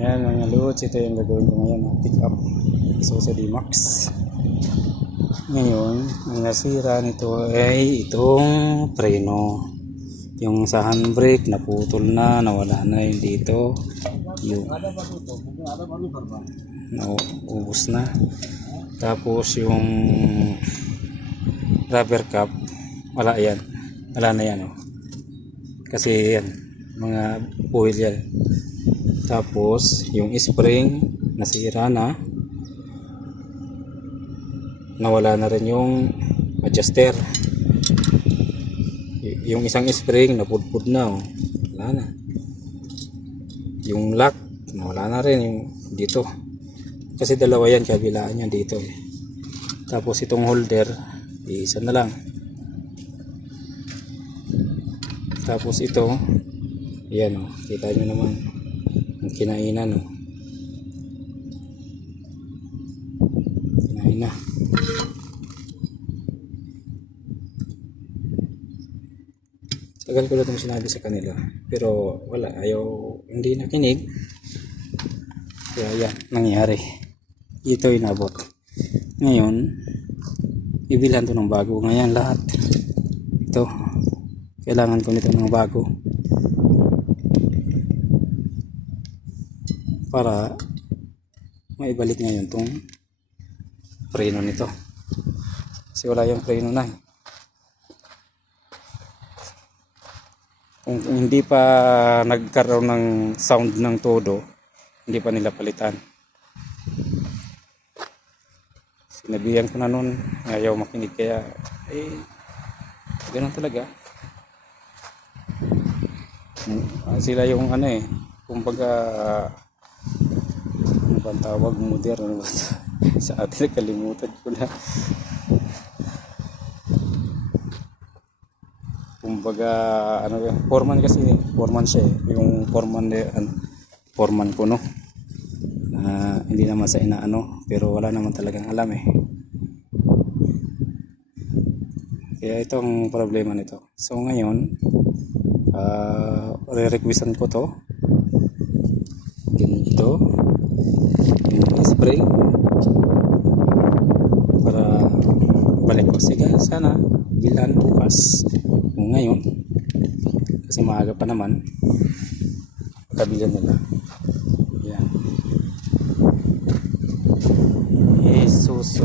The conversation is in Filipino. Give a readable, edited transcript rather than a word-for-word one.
Ayan mga lods, ito yung gagawin ko ngayon, pick up Isuzu D-Max. Ngayon, ang nasira nito ay itong preno. Yung sa handbrake naputol na, nawala na yun dito. Yung naubos na. Tapos yung rubber cap, wala yan. Wala na yan, oh. Kasi yan, mga oil yan. Tapos yung spring nasira na, nawala na rin yung adjuster. Yung isang spring napudpud na, oh. Wala na. Yung lock nawala na rin yung dito, kasi dalawa yan, kabilaan yan dito, eh. Tapos itong holder isa na lang. Tapos ito yan, oh, kita nyo naman ang kinainan, oh. Kinain na. Tagal ko lang itong sinabi sa kanila, pero wala, ayaw, hindi nakinig. Kaya yan, nangyari. Ito inabot. Ngayon, ibilhan to ng bago. Ngayon lahat. Ito, kailangan ko nito ng bago. Para maibalik ngayon tong preno nito. Kasi wala yung preno na, eh. Kung hindi pa nagkaroon ng sound ng todo, hindi pa nila palitan. Sinabihan ko na nun, ayaw makinig, kaya ganun talaga. Sila yung ano, eh, kumbaga ano ba ang tawag, modern, ano ba sa atin, nakalimutan ko na. Kumbaga ano, foreman kasi, foreman siya, eh. Yung foreman, foreman ko, no, hindi naman sa inaano, pero wala naman talagang alam, eh. Kaya ito ang problema nito. So ngayon, re-requestan ko to, ito yung spring, para balik ko. Sige, sana bilan bukas, kung ngayon, kasi maaga pa naman, pagkabilan nila. Yan, Isuzu